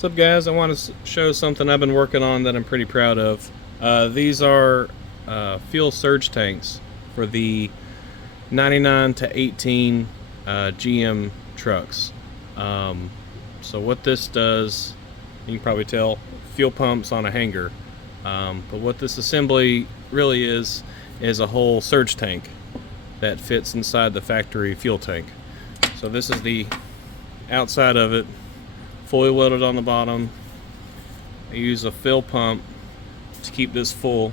What's up, guys? I want to show something I've been working on that I'm pretty proud of. These are fuel surge tanks for the 99 to 18 GM trucks. So what this does, you can probably tell, fuel pumps on a hanger. But what this assembly really is a whole surge tank that fits inside the factory fuel tank. So this is the outside of it, fully welded on the bottom. I use a fill pump to keep this full.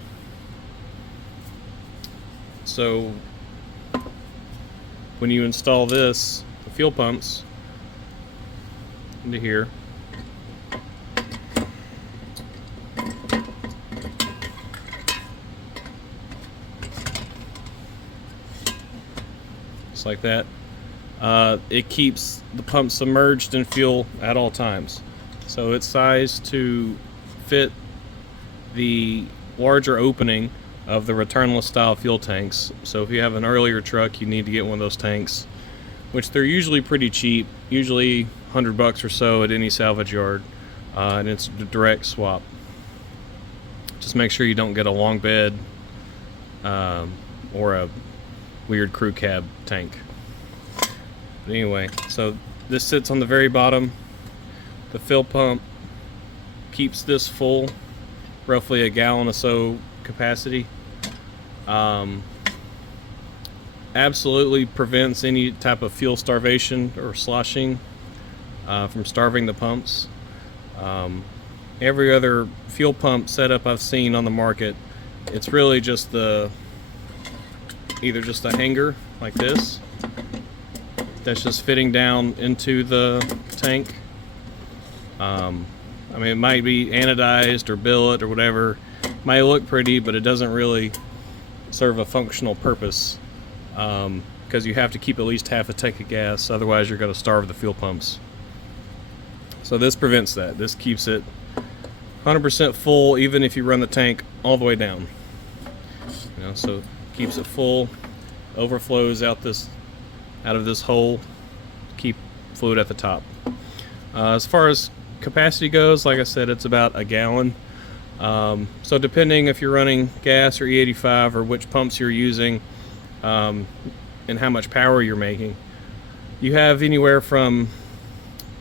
So when you install this, the fuel pumps into here, just like that. It keeps the pump submerged in fuel at all times. So it's sized to fit the larger opening of the returnless style fuel tanks. So if you have an earlier truck, you need to get one of those tanks, which they're usually pretty cheap, usually $100 or so at any salvage yard, and it's a direct swap. Just make sure you don't get a long bed or a weird crew cab tank. But anyway, so this sits on the very bottom. The fill pump keeps this full, roughly a gallon or so capacity. Absolutely prevents any type of fuel starvation or sloshing from starving the pumps. Every other fuel pump setup I've seen on the market, it's really just either just a hanger like this that's just fitting down into the tank. I mean, it might be anodized or billet or whatever. It might look pretty, but it doesn't really serve a functional purpose, because you have to keep at least half a tank of gas, otherwise you're going to starve the fuel pumps. So this prevents that. This keeps it 100% full, even if you run the tank all the way down. So keeps it full, overflows out of this hole, keep fluid at the top. As far as capacity goes, like I said, it's about a gallon. So depending if you're running gas or E85 or which pumps you're using, and how much power you're making, you have anywhere from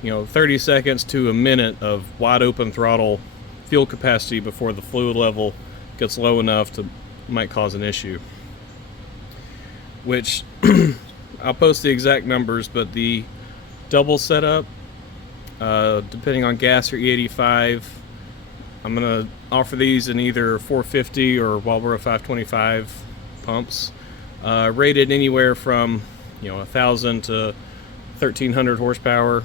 30 seconds to a minute of wide open throttle fuel capacity before the fluid level gets low enough to might cause an issue. Which I'll post the exact numbers, but the double setup, depending on gas or E85, I'm gonna offer these in either 450 or Walbro 525 pumps, rated anywhere from 1,000 to 1,300 horsepower.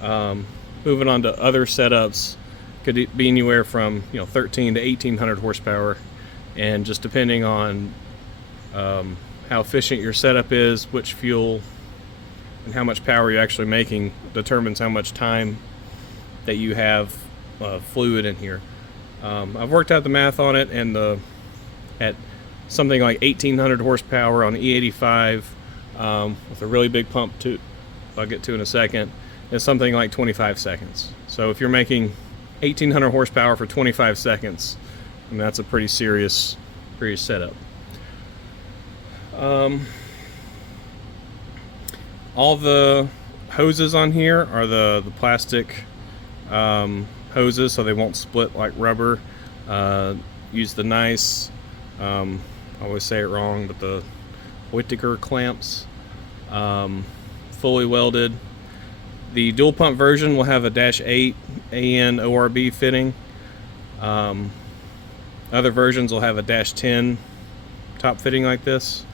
Moving on to other setups, could be anywhere from 13 to 1,800 horsepower, and just depending on how efficient your setup is, which fuel and how much power you're actually making determines how much time that you have fluid in here. I've worked out the math on it, and at something like 1,800 horsepower on the E85, with a really big pump too, I'll get to in a second, is something like 25 seconds. So if you're making 1,800 horsepower for 25 seconds, I mean, that's a pretty serious setup. All the hoses on here are the plastic hoses, so they won't split like rubber. Use the nice, I always say it wrong, but the Whittaker clamps, fully welded. The dual pump version will have a -8 AN ORB fitting. Other versions will have a -10 top fitting like this.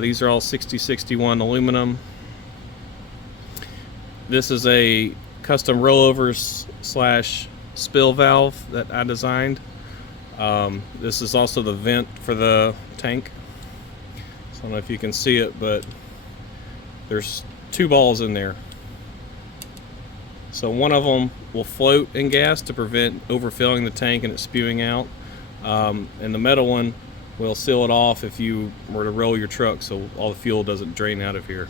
These are all 6061 aluminum. This is a custom rollovers / spill valve that I designed. This is also the vent for the tank. So I don't know if you can see it, but there's 2 balls in there. So one of them will float in gas to prevent overfilling the tank and it spewing out. And the metal one will seal it off if you were to roll your truck, so all the fuel doesn't drain out of here.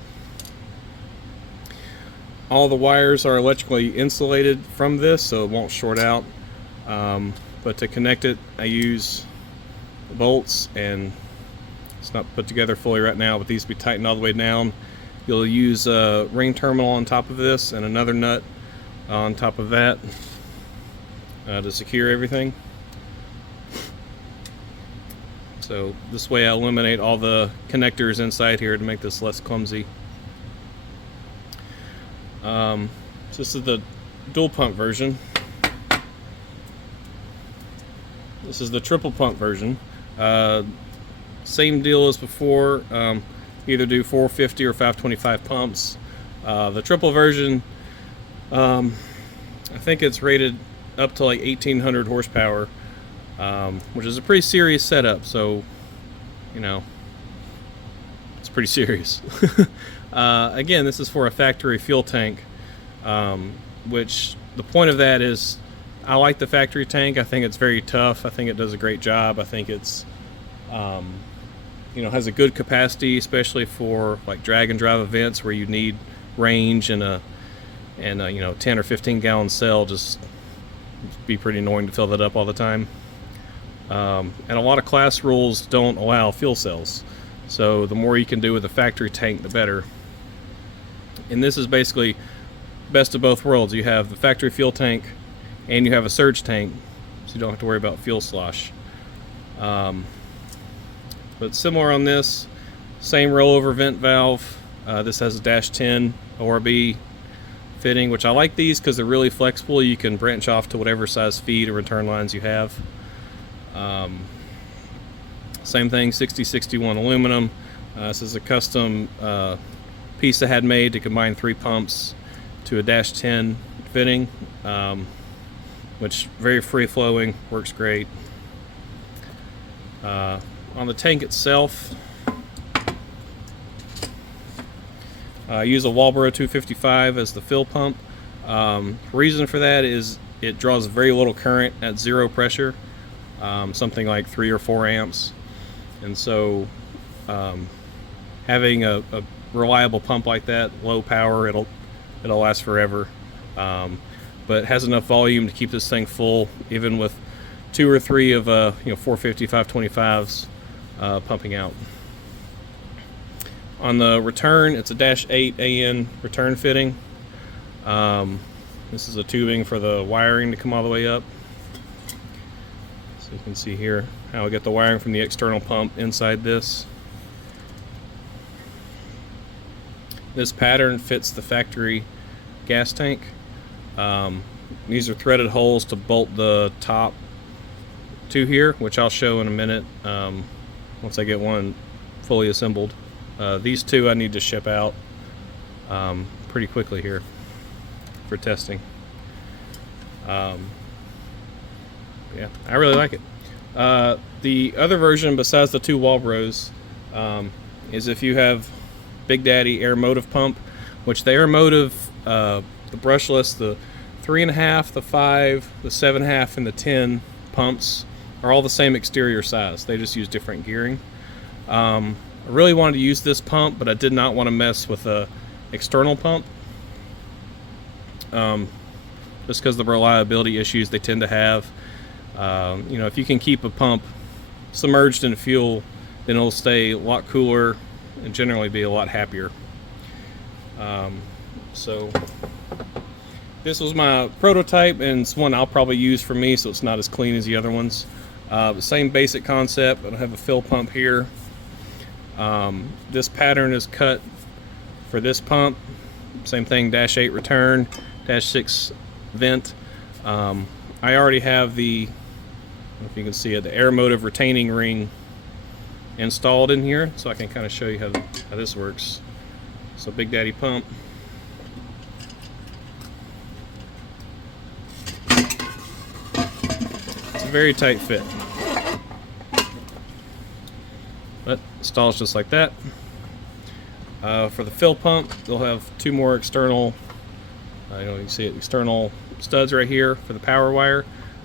All the wires are electrically insulated from this, so it won't short out. But to connect it, I use bolts, and it's not put together fully right now, but these will be tightened all the way down. You'll use a ring terminal on top of this and another nut on top of that to secure everything. So this way I eliminate all the connectors inside here to make this less clumsy. This is the dual pump version. This is the triple pump version. Same deal as before. Either do 450 or 525 pumps. The triple version, I think it's rated up to like 1800 horsepower, which is a pretty serious setup. So, you know, it's pretty serious. Again, this is for a factory fuel tank, which the point of that is, I like the factory tank. I think it's very tough. I think it does a great job. I think it's, you know, has a good capacity, especially for like drag and drive events where you need range, and a you know, 10 or 15 gallon cell just be pretty annoying to fill that up all the time. And a lot of class rules don't allow fuel cells, so the more you can do with a factory tank, the better. And this is basically best of both worlds. You have the factory fuel tank, and you have a surge tank, so you don't have to worry about fuel slosh. But similar on this, same rollover vent valve. This has a -10 ORB fitting, which I like these because they're really flexible. You can branch off to whatever size feed or return lines you have. Same thing, 6061 aluminum. This is a custom piece I had made to combine 3 pumps to a -10 fitting, which very free flowing, works great. On the tank itself, I use a Walbro 255 as the fill pump. Reason for that is it draws very little current at 0 pressure, something like 3 or 4 amps, and so having a reliable pump like that, low power, it'll last forever, but it has enough volume to keep this thing full even with 2 or 3 of you know, 450 525s pumping out. On the return, it's a -8 AN return fitting. This is a tubing for the wiring to come all the way up. So you can see here how I get the wiring from the external pump inside this. This pattern fits the factory gas tank. These are threaded holes to bolt the top to here, which I'll show in a minute once I get one fully assembled. These 2 I need to ship out pretty quickly here for testing. Yeah, I really like it. The other version besides the 2 Walbros is if you have Big Daddy Aeromotive pump, which the Aeromotive, the brushless, the 3.5, the 5, the 7.5, and the 10 pumps are all the same exterior size. They just use different gearing. I really wanted to use this pump, but I did not want to mess with a external pump, just because of the reliability issues they tend to have. You know, if you can keep a pump submerged in fuel, then it'll stay a lot cooler and generally be a lot happier. So this was my prototype, and it's one I'll probably use for me, so it's not as clean as the other ones. The same basic concept. I have a fill pump here. This pattern is cut for this pump. Same thing, -8 return, -6 vent. I already have the, I don't know if you can see it, the Aeromotive retaining ring installed in here, so I can kind of show you how this works. So Big Daddy pump. It's a very tight fit, but installs just like that. For the fill pump, they'll have 2 more external, you can see it, external studs right here for the power wire,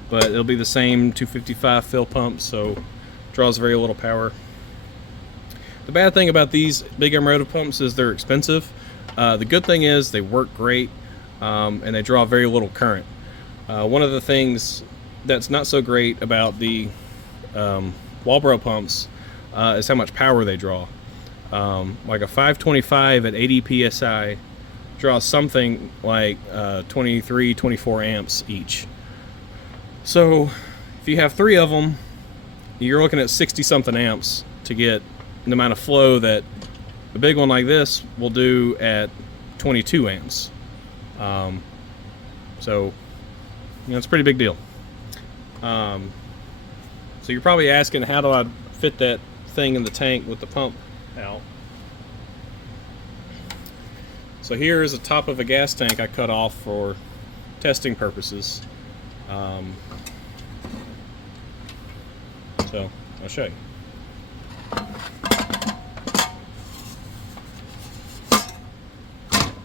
but it'll be the same 255 fill pump, so draws very little power. The bad thing about these big Aeromotive pumps is they're expensive. The good thing is they work great, and they draw very little current. One of the things that's not so great about the Walbro pumps is how much power they draw. Like a 525 at 80 psi draws something like 23, 24 amps each. So if you have 3 of them, you're looking at 60 something amps to get the amount of flow that a big one like this will do at 22 amps. So it's a pretty big deal. So you're probably asking, how do I fit that thing in the tank with the pump out? So here is the top of a gas tank I cut off for testing purposes. So I'll show you.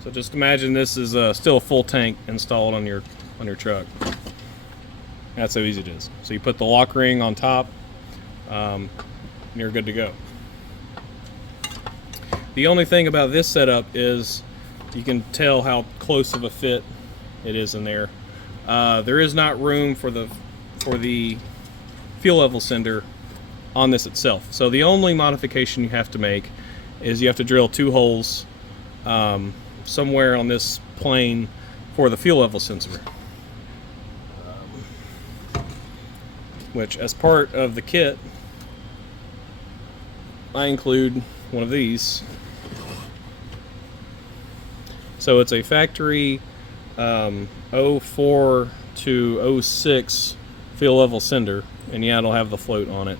So just imagine this is still a full tank installed on your truck. That's how easy it is. So you put the lock ring on top, and you're good to go. The only thing about this setup is you can tell how close of a fit it is in there. There is not room for the fuel level sender on this itself. So the only modification you have to make is you have to drill 2 holes somewhere on this plane for the fuel level sensor. Which, as part of the kit, I include one of these. So it's a factory 04 to 06 fuel level sender, and yeah, it'll have the float on it.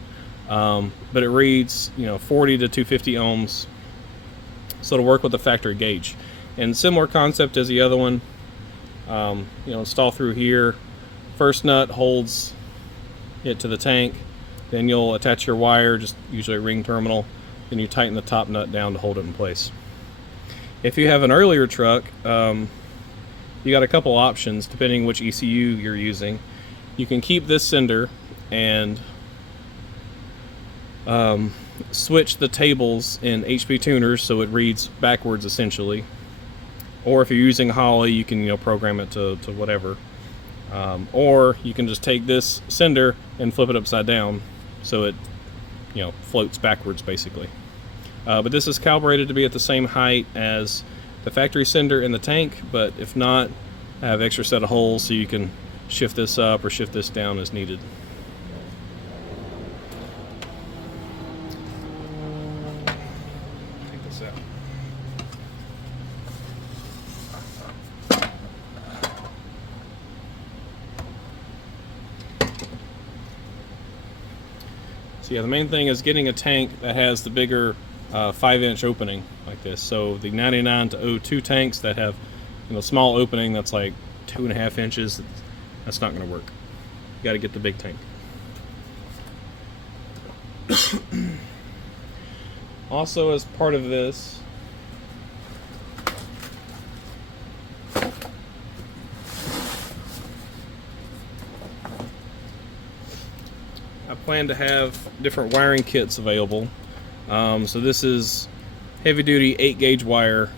But it reads 40 to 250 ohms, so it'll work with the factory gauge. And similar concept as the other one. Install through here. First nut holds it to the tank, then you'll attach your wire, just usually a ring terminal, then you tighten the top nut down to hold it in place. If you have an earlier truck, you got a couple options depending which ECU you're using. You can keep this sender and switch the tables in HP tuners so it reads backwards essentially. Or if you're using Holly, you can program it to whatever. Or you can just take this sender and flip it upside down so it floats backwards basically. But this is calibrated to be at the same height as the factory sender in the tank, but if not, I have extra set of holes so you can shift this up or shift this down as needed. Take this out. So yeah, the main thing is getting a tank that has the bigger 5-inch opening like this. So the 99 to 02 tanks that have small opening that's like 2.5 inches, that's not going to work. You got to get the big tank. Also, as part of this, I plan to have different wiring kits available. So this is heavy duty 8-gauge wire.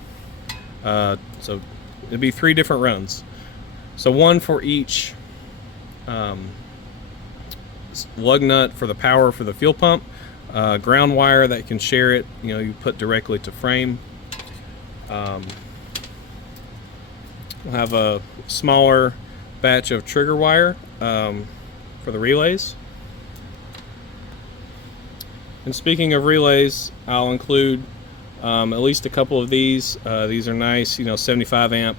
So it'd be 3 different runs. So one for each lug nut for the power for the fuel pump, ground wire that can share it, you put directly to frame. We'll have a smaller batch of trigger wire for the relays. And speaking of relays, I'll include at least a couple of these. These are nice, 75 amp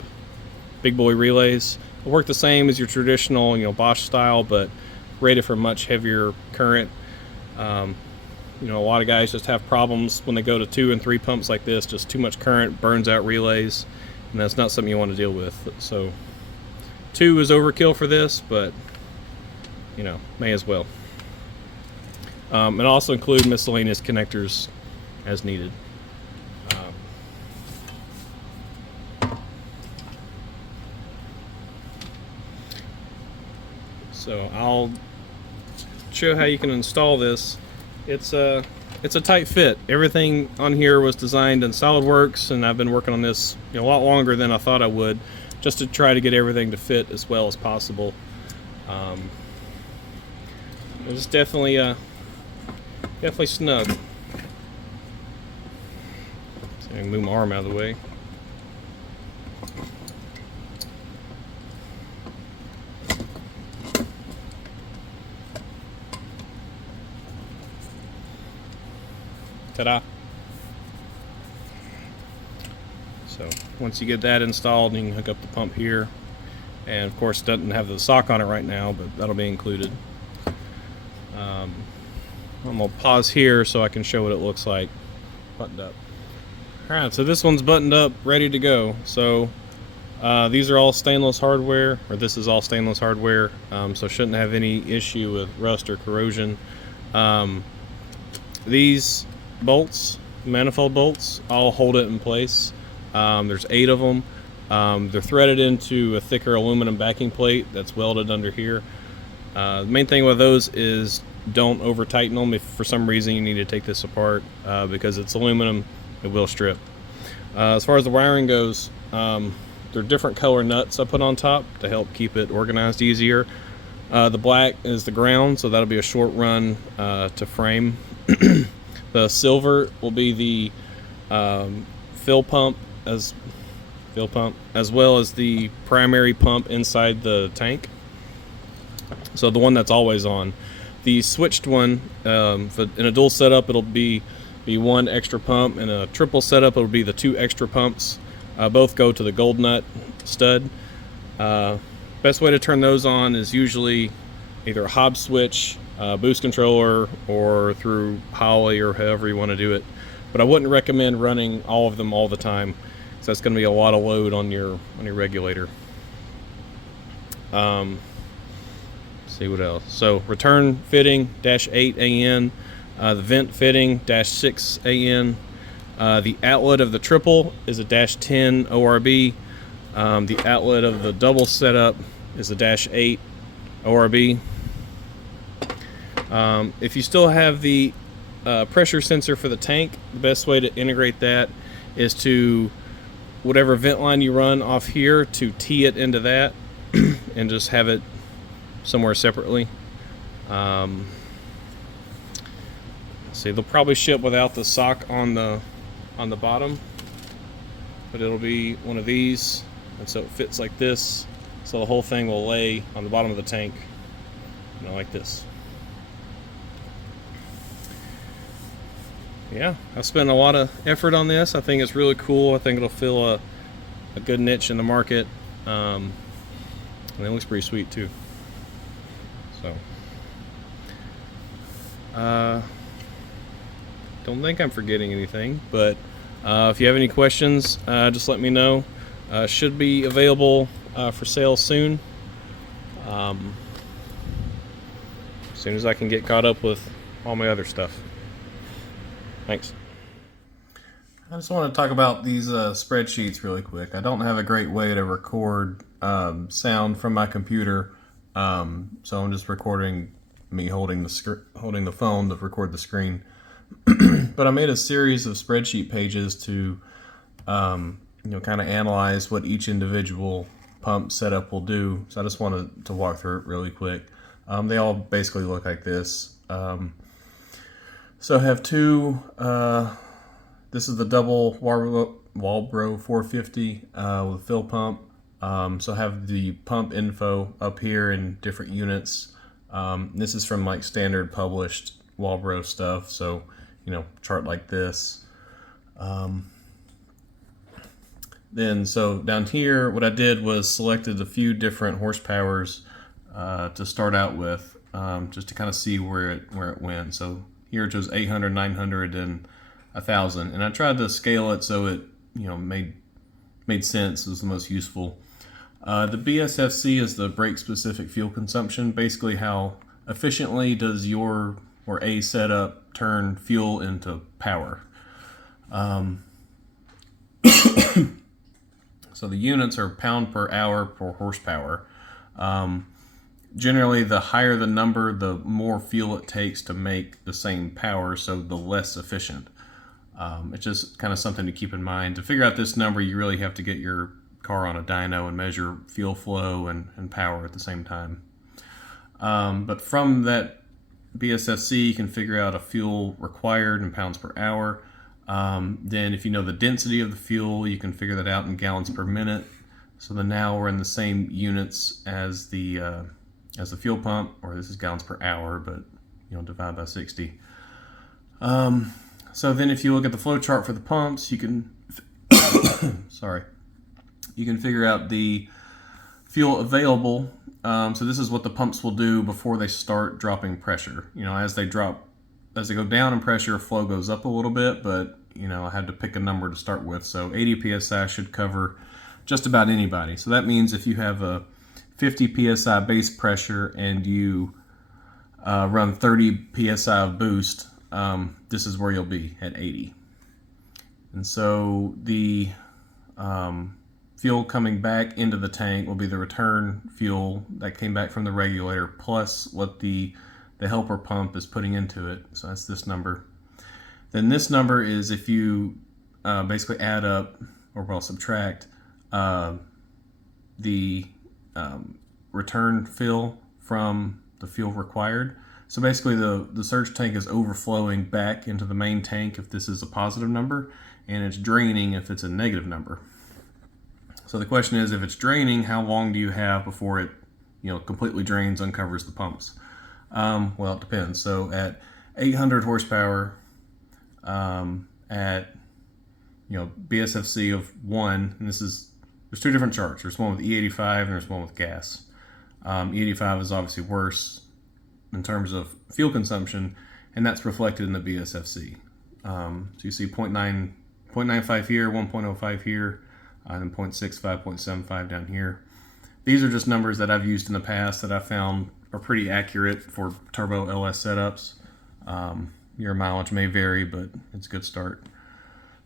big boy relays. They'll work the same as your traditional, Bosch style, but rated for much heavier current. A lot of guys just have problems when they go to 2 and 3 pumps like this. Just too much current burns out relays, and that's not something you want to deal with. So 2 is overkill for this, but may as well. And also include miscellaneous connectors as needed. So I'll show how you can install this. It's it's a tight fit. Everything on here was designed in SolidWorks, and I've been working on this a lot longer than I thought I would, just to try to get everything to fit as well as possible. It's definitely definitely snug. So I can move my arm out of the way. Ta-da! So once you get that installed, you can hook up the pump here, and of course it doesn't have the sock on it right now, but that'll be included. I'm gonna pause here so I can show what it looks like buttoned up. Alright, so this one's buttoned up, ready to go. So these are all stainless hardware, or this is all stainless hardware, so shouldn't have any issue with rust or corrosion. These bolts, manifold bolts, all hold it in place. There's 8 of them. They're threaded into a thicker aluminum backing plate that's welded under here. The main thing with those is don't over tighten them. If for some reason you need to take this apart, because it's aluminum, it will strip. As far as the wiring goes, there are different color nuts I put on top to help keep it organized easier. The black is the ground, so that'll be a short run to frame. The silver will be the fill pump, as well as the primary pump inside the tank. So the one that's always on. The switched one, in a dual setup, it'll be one extra pump. In a triple setup, it'll be the 2 extra pumps. Both go to the gold nut stud. Best way to turn those on is usually either a Hobbs switch, boost controller, or through Holly, or however you want to do it. But I wouldn't recommend running all of them all the time, so that's going to be a lot of load on your regulator. See what else. So return fitting -8 AN, the vent fitting -6 AN. The outlet of the triple is a -10 ORB. The outlet of the double setup is a -8 ORB. If you still have the pressure sensor for the tank, the best way to integrate that is to whatever vent line you run off here, to tee it into that and just have it somewhere separately. See, they'll probably ship without the sock on the bottom, but it'll be one of these, and so it fits like this, so the whole thing will lay on the bottom of the tank, like this. Yeah, I've spent a lot of effort on this. I think it's really cool. I think it'll fill a good niche in the market, and it looks pretty sweet too. So don't think I'm forgetting anything, but if you have any questions, just let me know. Should be available for sale soon, as soon as I can get caught up with all my other stuff. Thanks. I just want to talk about these spreadsheets really quick. I don't have a great way to record sound from my computer, so I'm just recording me holding the phone to record the screen. But I made a series of spreadsheet pages to kind of analyze what each individual pump setup will do. So I just wanted to walk through it really quick. They all basically look like this. So I have 2. This is the double Walbro 450 with fill pump. So I have the pump info up here in different units. This is from like standard published Walbro stuff. So chart like this. Then so down here, what I did was selected a few different horsepowers to start out with, just to kind of see where it went. So here it shows 800, 900, and 1,000, and I tried to scale it so it made sense. It was the most useful. The BSFC is the brake specific fuel consumption. Basically, how efficiently does your or a setup turn fuel into power. So the units are pound per hour per horsepower. generally the higher the number, the more fuel it takes to make the same power, so the less efficient. It's just kind of something to keep in mind. To figure out this number, you really have to get your car on a dyno and measure fuel flow and power at the same time. But from that BSFC, you can figure out a fuel required in pounds per hour. Then if you know the density of the fuel, you can figure that out in gallons per minute. So then now we're in the same units as the fuel pump, or this is gallons per hour, but divide by 60. So then if you look at the flow chart for the pumps, you can you can figure out the fuel available. So this is what the pumps will do before they start dropping pressure. As they go down in pressure, flow goes up a little bit, but I had to pick a number to start with. So 80 psi should cover just about anybody. So that means if you have a 50 psi base pressure and you run 30 psi of boost, this is where you'll be at 80. And so the fuel coming back into the tank will be the return fuel that came back from the regulator plus what the helper pump is putting into it. So that's this number. Then this number is if you basically add up, or subtract the return fill from the fuel required. So basically the surge tank is overflowing back into the main tank if this is a positive number, and it's draining if it's a negative number. So the question is, if it's draining, how long do you have before it completely drains, uncovers the pumps? Well, it depends. So at 800 horsepower, at BSFC of 1, and there's two different charts. There's one with E85 and there's one with gas. E85 is obviously worse in terms of fuel consumption, and that's reflected in the BSFC. So you see 0.95 here, 1.05 here, and then 0.65, 0.75 down here. These are just numbers that I've used in the past that I found are pretty accurate for turbo LS setups. Your mileage may vary, but it's a good start.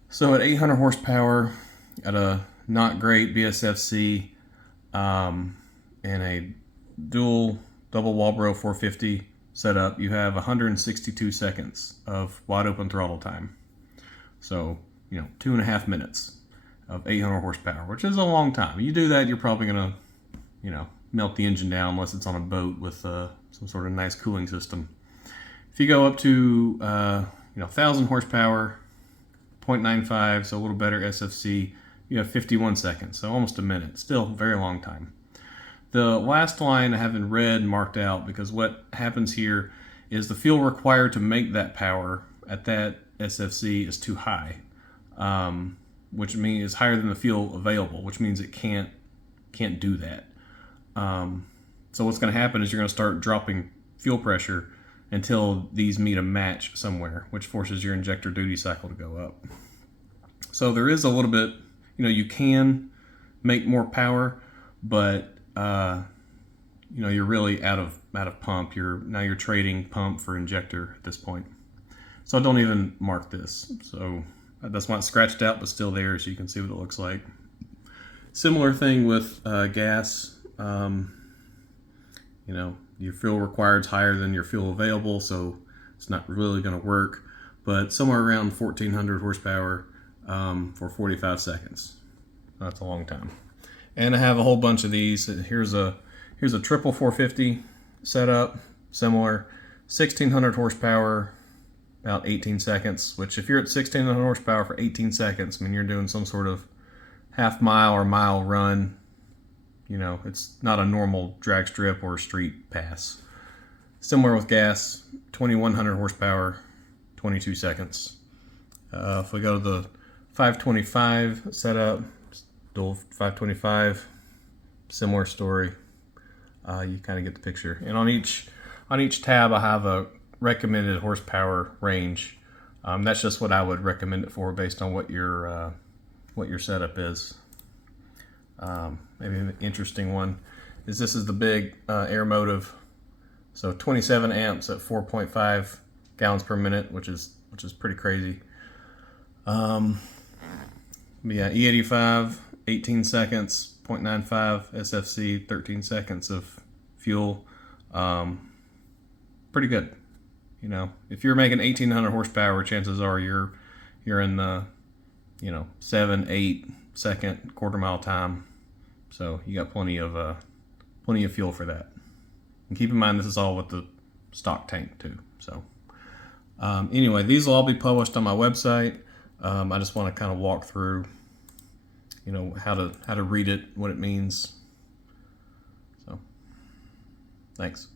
So at 800 horsepower, at a not great BSFC, and a dual double Walbro 450 setup, you have 162 seconds of wide open throttle time. So 2.5 minutes of 800 horsepower, which is a long time. You do that, you're probably gonna melt the engine down unless it's on a boat with some sort of nice cooling system. If you go up to 1,000 horsepower, 0.95, so a little better SFC, you have 51 seconds, so almost a minute. Still a very long time. The last line I have in red marked out because what happens here is the fuel required to make that power at that SFC is too high, which means it's higher than the fuel available, which means it can't do that. So what's going to happen is you're going to start dropping fuel pressure until these meet a match somewhere, which forces your injector duty cycle to go up. So there is a little bit, you can make more power, but you're really out of pump. Now you're trading pump for injector at this point. So I don't even mark this. So that's why it's scratched out, but still there, so you can see what it looks like. Similar thing with gas. Your fuel required is higher than your fuel available, so it's not really going to work. But somewhere around 1,400 horsepower for 45 seconds. That's a long time. And I have a whole bunch of these. Here's a triple 450 setup, similar, 1,600 horsepower, about 18 seconds. Which, if you're at 1,600 horsepower for 18 seconds, you're doing some sort of half mile or mile run. It's not a normal drag strip or street pass. Similar with gas, 2,100 horsepower, 22 seconds. If we go to the 525 setup, dual 525, similar story. You kind of get the picture. And on each tab, I have a recommended horsepower range. That's just what I would recommend it for based on what your setup is. Maybe an interesting one is this is the big Aeromotive, so 27 amps at 4.5 gallons per minute, which is pretty crazy. E85, 18 seconds, 0.95 SFC, 13 seconds of fuel. Pretty good. You know, if you're making 1,800 horsepower, chances are you're in the 7-8 second quarter mile time. So you got plenty of fuel for that. And keep in mind, this is all with the stock tank too. So anyway, these will all be published on my website. I just want to kind of walk through, how to read it, what it means. So, thanks.